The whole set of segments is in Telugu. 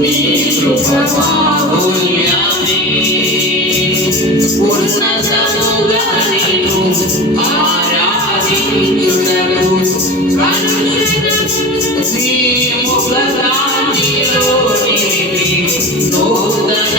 నీ కృప బాహుల్యాన్ని ఉన్నతముగా నేను ఆరాధించుటకు నీ ముఖ కాంతిలో నూతన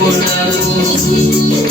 подарунок.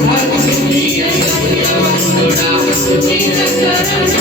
ఆత్మీయ సత్యవంతుడా